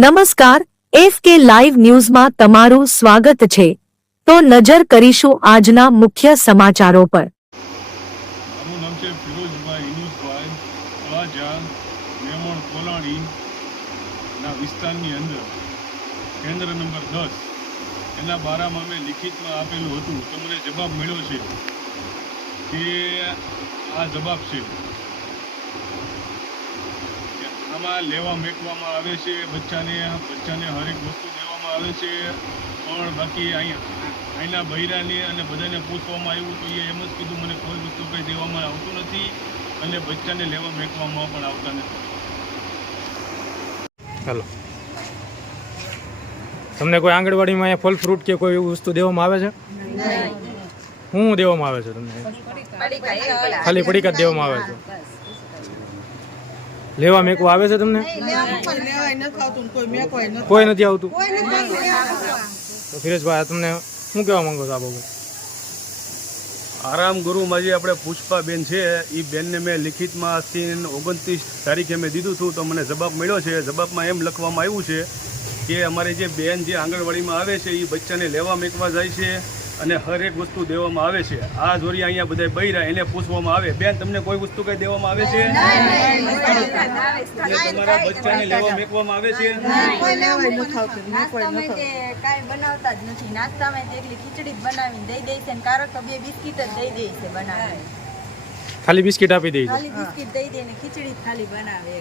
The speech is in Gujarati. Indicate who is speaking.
Speaker 1: નમસ્કાર, એફ કે લાઈવ ન્યૂઝમાં તમારું સ્વાગત છે. તો નજર કરીશું આજના મુખ્ય સમાચારો પર.
Speaker 2: કેન્દ્ર નંબર દસ. એના બારામાં મેં લિખિતમાં આપેલું હતું. તો જવાબ મળ્યો છે કે આ જવાબ છે. આમાં લેવા મેકવામાં આવે છે બચ્ચાને બચ્ચાને હરેક વસ્તુ દેવામાં આવે છે પણ બાકી અહીંયા અહીંના બૈરાને અને બધાને પૂછવામાં આવ્યું તો એ એમ જ કીધું મને કોઈ વસ્તુ કંઈ દેવામાં આવતું નથી અને બચ્ચાને લેવા મેકવામાં પણ આવતા નથી.
Speaker 3: ચાલો તમને કોઈ આંગણવાડીમાં અહીંયા ફળ ફ્રૂટ કે કોઈ એવી વસ્તુ દેવામાં આવે છે? શું દેવામાં આવે છે તમને? ખાલી પડીકા જ દેવામાં આવે છે. લેવા મેકવા આવે છે તમને? કોઈ નથી આવતું? તો ફિરોજભાઈ તમને શું કહેવા માંગો છો આ બાબત?
Speaker 2: આરામ ગુરુમાં જે આપણે પુષ્પાબેન છે. એ બેનને મેં લિખિતમાં આજથી ઓગણત્રીસ તારીખે મેં દીધું હતું તો મને જવાબ મળ્યો છે. જવાબમાં એમ લખવામાં આવ્યું છે કે અમારી જે બેન જે આંગણવાડીમાં આવે છે એ બચ્ચાને લેવા મેકવા જાય છે. અને હરેક વસ્તુ દેવામાં આવે છે. આ જોરી અહીંયા બધા બૈરા એને પૂછવામાં આવે. બેન તમને કોઈ વસ્તુ કઈ દેવામાં આવે છે? તમારા બચ્ચાને લેવા મેકવામાં આવે છે?
Speaker 4: કાંઈ બનાવતા જ નથી નાસ્તામાં એકલી ખીચડી જ બનાવીને દઈ દે છે અને કારક તો બે બિસ્કિટ જ દઈ દે છે બનાવીને
Speaker 3: ખાલી બિસ્કિટ આપી દે છે
Speaker 4: ખાલી બિસ્કીટ દઈ દે ને ખીચડી ખાલી બનાવે.